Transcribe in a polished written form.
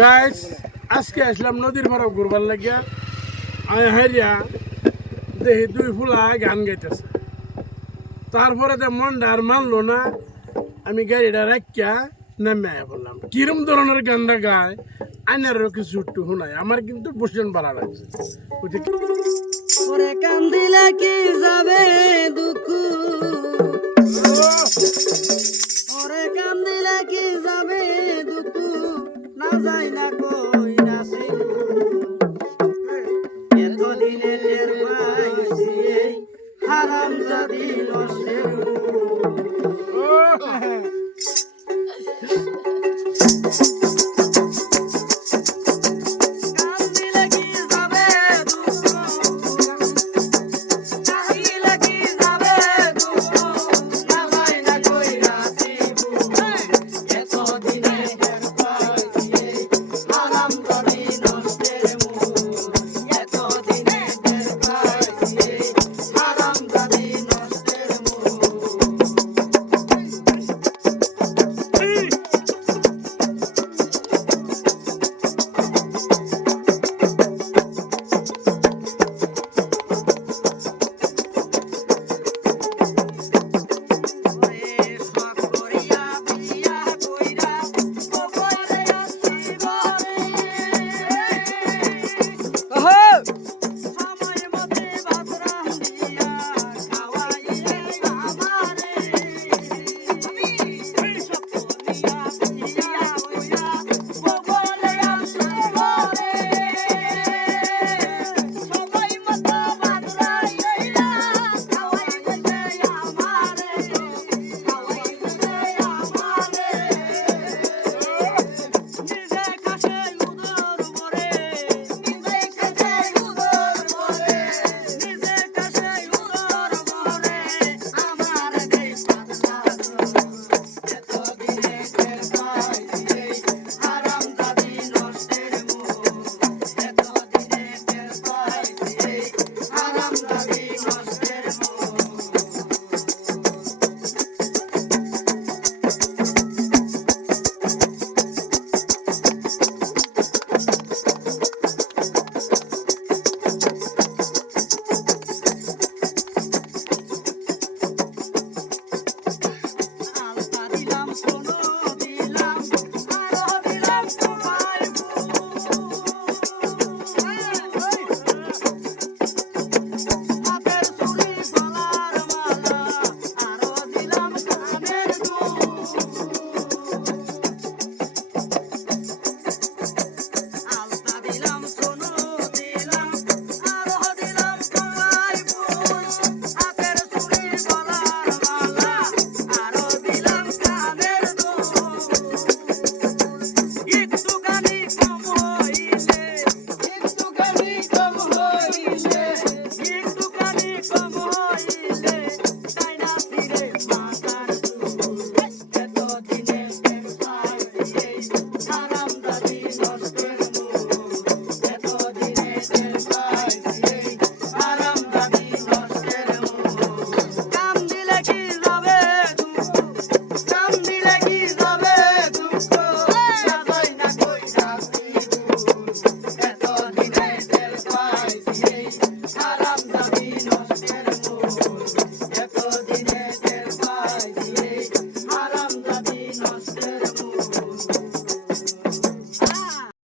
Guys আজকে আসলাম নদীর পাড়ে ঘুরবার লাগিয়া আমি হাইরিয়া দেখি দুই ফুলা গান গাইতেছে। তারপরে যে মনটা আর মানলো না, আমি গাড়িটা রাখিয়া নেমে আয়া বললাম কিরম ধরনের গানটা গায় আইনারও কিছু একটু শোনায়। আমার কিন্তু ভীষণ ভালো লাগছে। ওরে কান্দিলে কি যাবে দুঃখ, ওরে কান্দিলে কি যাবে দুঃখ, না যাই না কই না এতদিনে টের পাইছি এই হারাম জাদি নষ্টের